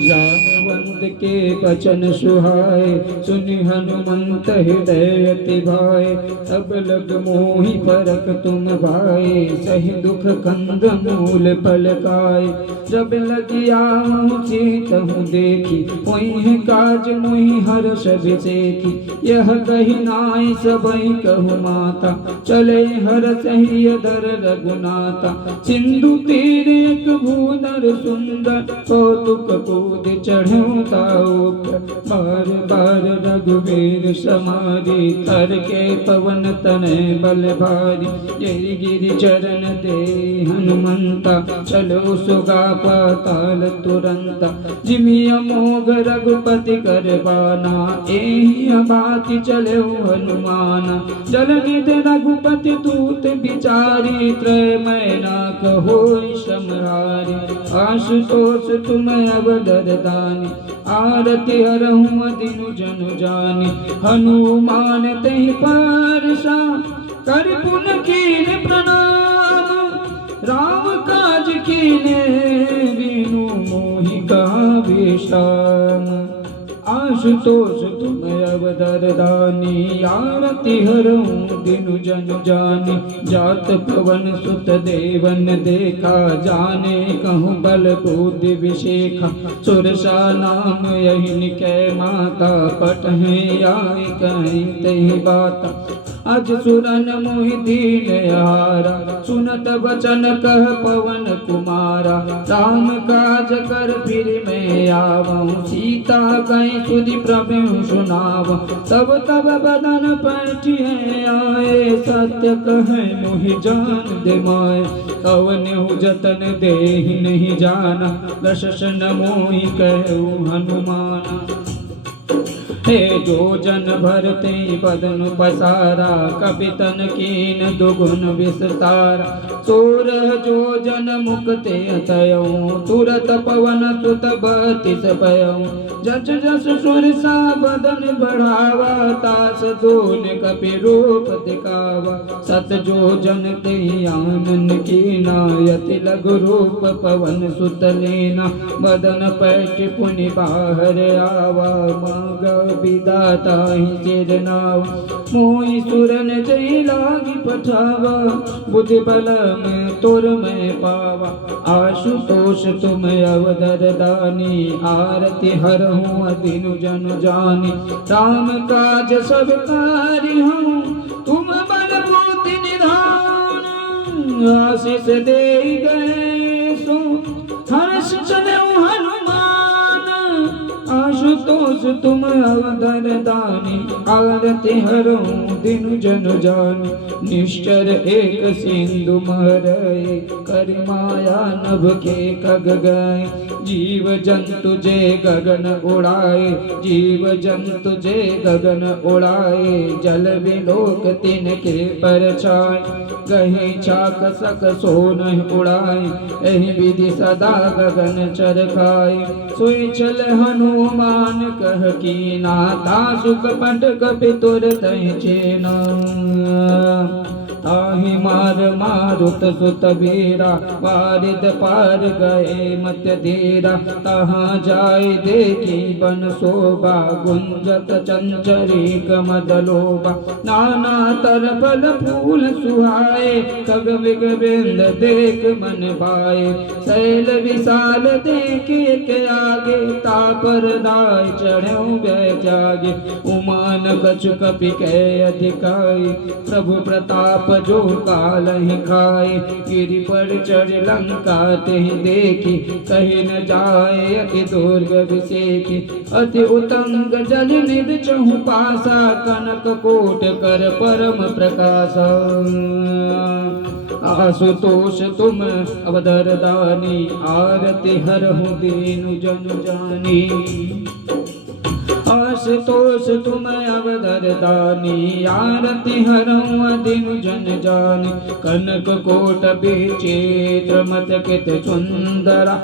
जानवंत के वचन सुहाए, सुनि हनुमंत हृदय अति भाए। तब लग मोहि परख तुम भाए, सही दुख कंद मूल फल खाए। जब लगी आऊँ सीतहु देखी, वही काज मुहि हर्ष विसेखी। यह कही नाई सबई कहु माता, चले हर्ष ही अधर रघुनाथा। सिंधु तीर एक भूधर सुंदर, कौतुक कूद चढ़ूं ताऊ पर। बार बार रघुवीर समारी, कर के पवन तनय बल भारी। यही गिरि चरण दे हनुमंता, चलो सुगा पाताल तुरंता। जिमि अमोघ रघुपति कर बाना, एहि अबाति चले हनुमाना। जल निधि रघुपति दूत बिचारी, त्रय मैना कहोई समहारी। आशुतोष तुम अवदर दानी, आरति हरहु अदीनु जनु जानी। हनुमान तहि परसा, कर पुन कीन प्रणाम। राम काज कीने, बिनु मोहि कहा विश्राम। आशुतोष तुम अवदर दानी, आरति हरहु दिनु जनु जानी। जात पवन सुत देवन देखा, जाने कहूँ बल बुद्धि विशेखा। सुरसा नाम यही कै माता, पटहें आई कहीं तही बाता। अज सुरन मोहि दीन हारा, सुनत बचन कह पवन कुमारा। राम काज कर फिर मैं आवहूँ, सीता कहीं सुधि प्रभु सुनाव। तब तब बदन पैठिए आए, सत्य कहे मोहि जान दे माय। कवनेहु जतन देहि नहीं जाना, दशस न मोहि कहु हनुमाना। हे जो जन भरते बदन पसारा, कपितन कीन दुगुन विस्तारा। सोरह जो जन मुक्ते तयऊ, तुरत पवन सुत बतिस पयऊ। जस जस सुरसा बदन बढ़ावा, तास दोन कपि रूप दिखावा। सत जो जन ते आनन कीना, यति लघु रूप पवन सुत लेना। बदन पैठ पुनि बाहर आवा, मांग विदाता ही सिर नाव। मोहि सुरन जय लागी पठावा, बुद्धि बल में तुर में पावा। आशुतोष तुम अवदर दानी, आरति हरहु अदीनु जनु जानी। राम काज सब कारी हूँ, तुम बल बुद्धि निधान। आशीष दे गए सो, हर्ष चले हनुमान। आशुतोष तुम अवदर दानी, आरति हरहु दिनु जनु जानी। निश्चर एक सिंधु महरए, कर माया नभ के कग गए। जीव जंतु जे गगन उड़ाए, जीव जंतु जे गगन उड़ाए। जल विलोक तिनके परछाए, गही चाक सक सोन उड़ाए। एहि विधि सदा गगन चर खाए। सोई चल हनुमान कह कीना, तासु कपट कपि तुर तहि चेना। ताहि मार मारुत सुत वीरा, वारिद पार गए मत धीरा। तहाँ जाय देखी बन शोभा, गुंजत चंचरी कमदलोभा। नाना तरफल फूल सुहाए, खग विग बिंद देख मन भाए। शैल विशाल देखे के आगे, तापर दाय चढ़ऊ गए जागे। उमान कछु कपि कै अधिकाई, प्रभु प्रताप जो काल ही खाए। गिरि पर चढ़ लंका तेहि देखी, कहीं न जाए अति दुर्ग विसेखी। अति उतंग जल निध चहु पासा, कनक कोट कर परम प्रकाशा। आशुतोष तुम अवदर दानी, आरति हरहु दीनु जनु जानी। आशुतोष तुम अवधर दानी, आरती हरऊँ दिनु जन जानी। कनक कोट विचित्र मत कित सुंदरा,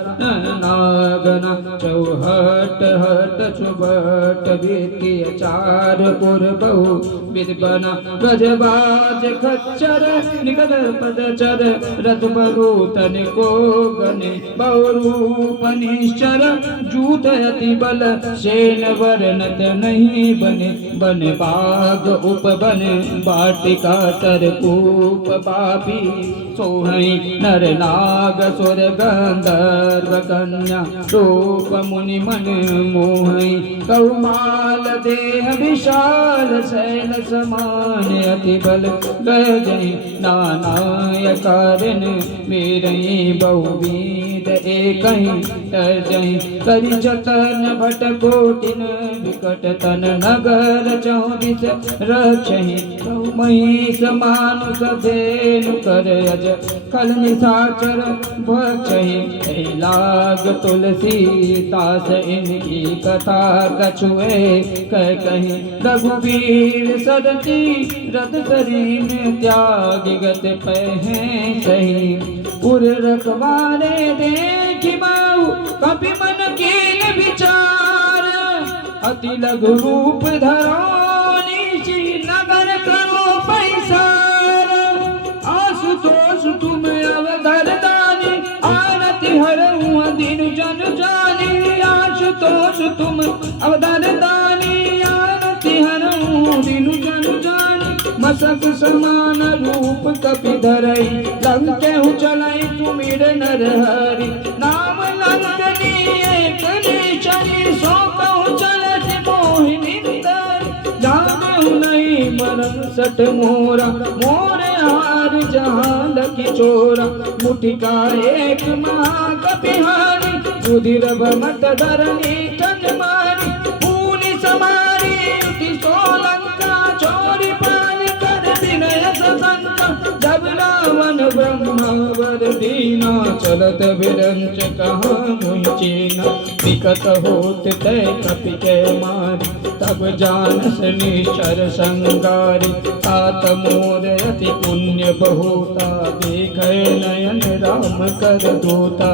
नागना चौहट हट चुबट वित्तीय चार पुर बहु विद्बना। गजबाज खच्चर निगल पदचर, रथ बरूतन को गने बहुरूप निश्चर। जूत अति बल सेन वर्णत नहीं बने, बन बाग उपवन वाटिका तरकूप पापी। सोहई नर नाग सुर गंधर्व कन्या, रूप मुनि मन मोहई। कौमाल देह विशाल शैल समान, अति बल गजई नानाय कारण। मेरई बहुवीर एकहि तजई, करि जतन भट कोटिन विकट तन। नगर 24 रक्षहि, मही समानुष धेनु कर अज। खल निशाचर भक्षहि, लाग तुलसी तास इनकी कथा कछुए कह कहीं। रघुवीर सदती रथ सरीन, त्याग गत पह सही। उर रखवारे देखि बाहु, कपि मन कीन विचार। अति लघु रूप धरो निशि, नगर करो पैसार। आशुतोष तुम अवधर दानी, आरती हरऊँ दीनु जन जानी। आशुतोष तुम अवधर दानी, आरती हरऊँ दीनु जन जानी। मसक समान रूप कपि धरई, लंकेहु चलई सुमिर नर हरि। नाम लंकनी एक निशानी, सो कहूँ चलत मोहिनी दर। जानेहु नहीं मरम सठ मोरा, मोरे हार जहाँ लखी चोरा। मुठिका एक महाकपिहारी, रुधिर भमट धरणी कंजमारी। पूनि समारी युति सोलंका, छोरी पानी कर विनय सशंका। जब रावण ब्रह्मावर दीना, चलत विरंच कहाँ मुंचीना। विकट होत तय कपि के मारी, तब जानस निश्चर संगारी। तात मोर अति पुण्य बहुता, देखै नयन राम कर दूता।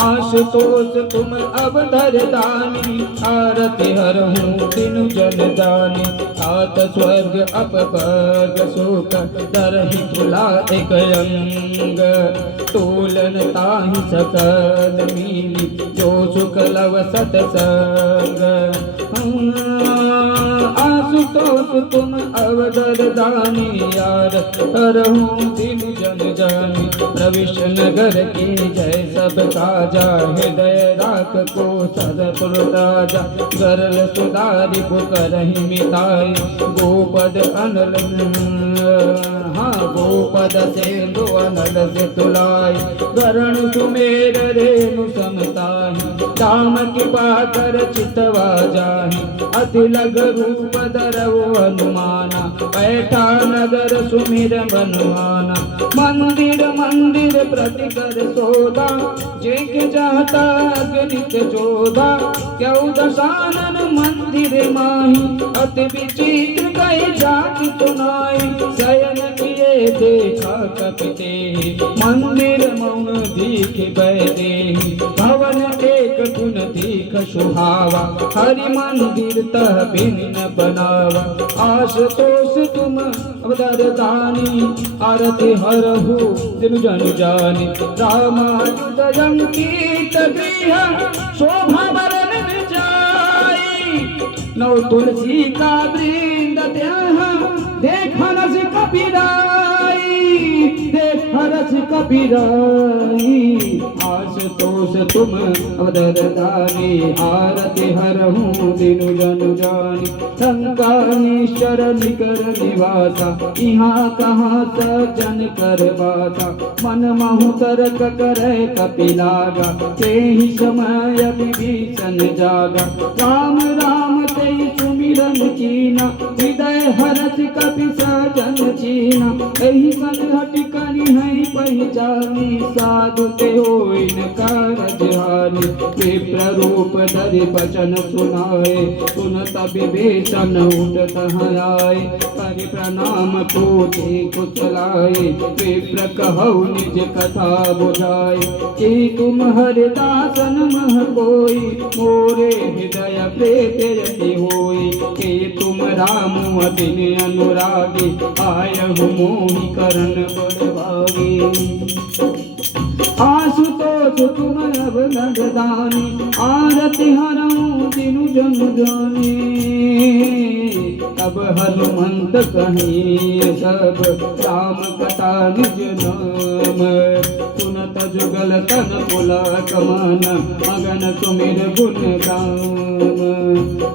आशुतोष तुम अवधर दानी, आरती हरऊँ दीनु जन जानी। तात स्वर्ग अपवर्ग सुख, दरहि तुला एक अंग। तोलन ताहि सकल मिली, जो सुख लव सतसंग। आशुतोष तुम अवधर दानी, आरती हरऊँ दीनु जन जानी। प्रविष्ट नगर की जय सब काजा, हृदय राख को सरपुर राजा। गरल सुधारि पुकरहि मिताई, गोपद अनल गोपद सेंदु अनल से तुलाई। गरण सुमेर रेणु समताहि, दाम कृपा कर चितवा जाहि। अति लघ रूप धरऊ हनुमाना, बैठा नगर सुमिर बनुआना। मंदिर मंदिर प्रति कर सोदा, जेके जाता अगणित जोधा। क्यों दशानन मंदिर माही, अति विचित्र कई जाति सुनाई। शयन किए देखा कपिते, मंदिर मौन दीख बैदेहि। भवन एक गुण दीख सुहावा, हरि मंदिर तह भिन्न बनावा। आशुतोष तुम अवधर दानी, आरती हरहु दीनु जन जानी। रामानुज अंकित गृह, शोभा बरन जाई। नौ तुलसी का वृंद त्यहाँ, देखा रस कपिराई। देखा रस कपिराई। आशुतोष तुम अवधर दानी, आरती हरऊँ दीनु जन जानी। शंका निश्चर निकर निवासा, यहाँ कहाँ सज्जन कर बासा। मन महु तर्क करे कपिलागा, ते ही समय विभीषण जागा। राम राम ते सुमि किरण कीना, हृदय हरत कपि सजन चीना। एहि संघट करि है पहचानी, साधु के होई न कारज हानि। विप्र रूप धरि बचन सुनाए, सुनत विभीषण उठत आए। करि प्रणाम पूछे कुशलाए, विप्र कहु निज कथा बुझाए। कि तुम हरिदासन मह कोई, मोरे हृदय प्रीत यति होई। कि तुम राम अतिन अनुरागी, आयहु मोहि करण बड़भागी। आशुतोष तुम अवगदानी, आरति हरऊं दिनु जनु जाने। तब हनुमंत कहीं सब, राम कथा निज नाम। सुनत जुगल तन पुलक मन, मगन सुमिर गुण गान।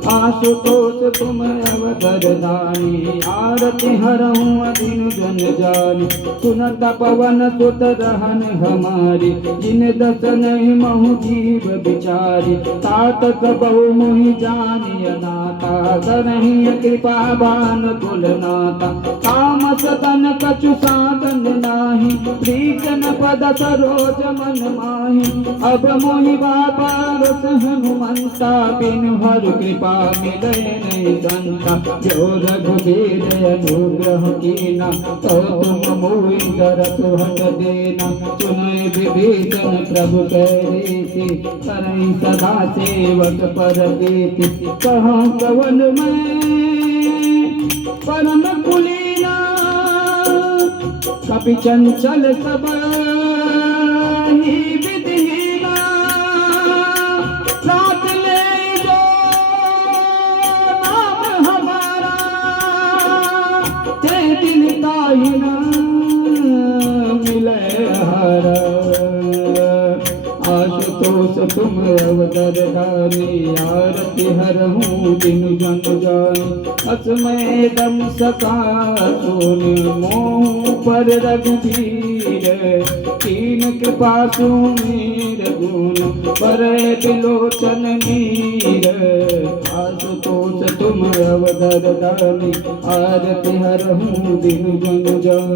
आशुतोष तुम अवगदानी, आरति हरऊं दिनु जन जानी। सुनत पवन सुत रहन हमारी, जिन दस नहीं महु जीव बिचारी। तात सबहु मोहि जानिय नाता, करहिय कृपा बान कुलनाथा। काम सतन कछु साधन नाही, प्रीत न पद सरोज मन माही। अब मोहि बाबा रस हनुमंता, बिनु हर कृपा मिले नहीं संता। जो रघुबीर अनुग्रह कीना, तो तुम मोहि दरस हट देना। सुनय विभीषण प्रभु कह रीति, करई सदा सेवक पर प्रीति। कहूँ कवन मैं परम कुलीना, कपि चंचल सब ही विधिहीना। साथ ले जो नाम हमारा, ते दिन ताहि न मिले हरा। आशुतोष तुम अवगदानी, आरति हरऊं दिनु जनु जानी। असमय दम सका सोनि, मोह पर रघुबीर। कीन कृपा सुमीर गुण, बरए बिलोचन मीर। आशुतोष तुम अवगदानी, आरति हरऊं दिनु जनु जानी।